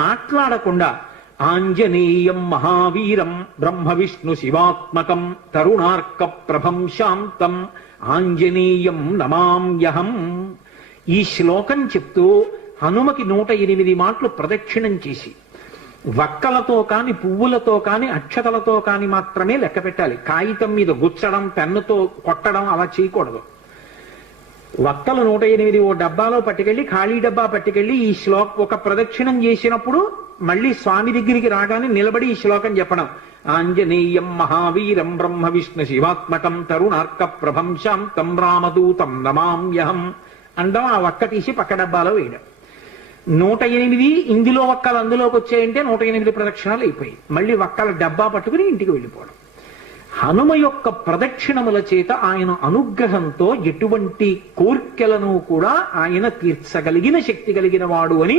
మాట్లాడకుండా ఆంజనేయం మహావీరం బ్రహ్మ విష్ణు శివాత్మకం తరుణార్క ప్రభం శాంతం ఆంజనేయం నమామ్యహం. ఈ శ్లోకం చెప్తూ హనుమకి 108 మాటలు ప్రదక్షిణం చేసి వక్కలతో కాని పువ్వులతో కాని అక్షతలతో కాని మాత్రమే లెక్క పెట్టాలి. కాగితం మీద గుచ్చడం పెన్నుతో కొట్టడం అలా చేయకూడదు. వక్కలు 108 ఓ డబ్బాలో పట్టుకెళ్ళి ఖాళీ డబ్బా పట్టుకెళ్ళి ఈ ఒక ప్రదక్షిణం చేసినప్పుడు మళ్ళీ స్వామి దగ్గరికి రాగానే నిలబడి ఈ శ్లోకం చెప్పడం. ఆంజనేయం మహావీరం బ్రహ్మ విష్ణు శివాత్మకం తరుణార్క ప్రభం శాంతం రామదూతం నమామ్యహం అండం. ఆ వక్క తీసి పక్క డబ్బాలో వేయడం. 108 ఇందులో వక్కలు అందులోకి వచ్చాయంటే 108 ప్రదక్షిణాలు అయిపోయి మళ్ళీ వక్కల డబ్బా పట్టుకుని ఇంటికి వెళ్ళిపోవడం. హనుమ యొక్క ప్రదక్షిణముల చేత ఆయన అనుగ్రహంతో ఎటువంటి కోర్కెలను కూడా ఆయన తీర్చగలిగిన శక్తి కలిగిన వాడు అని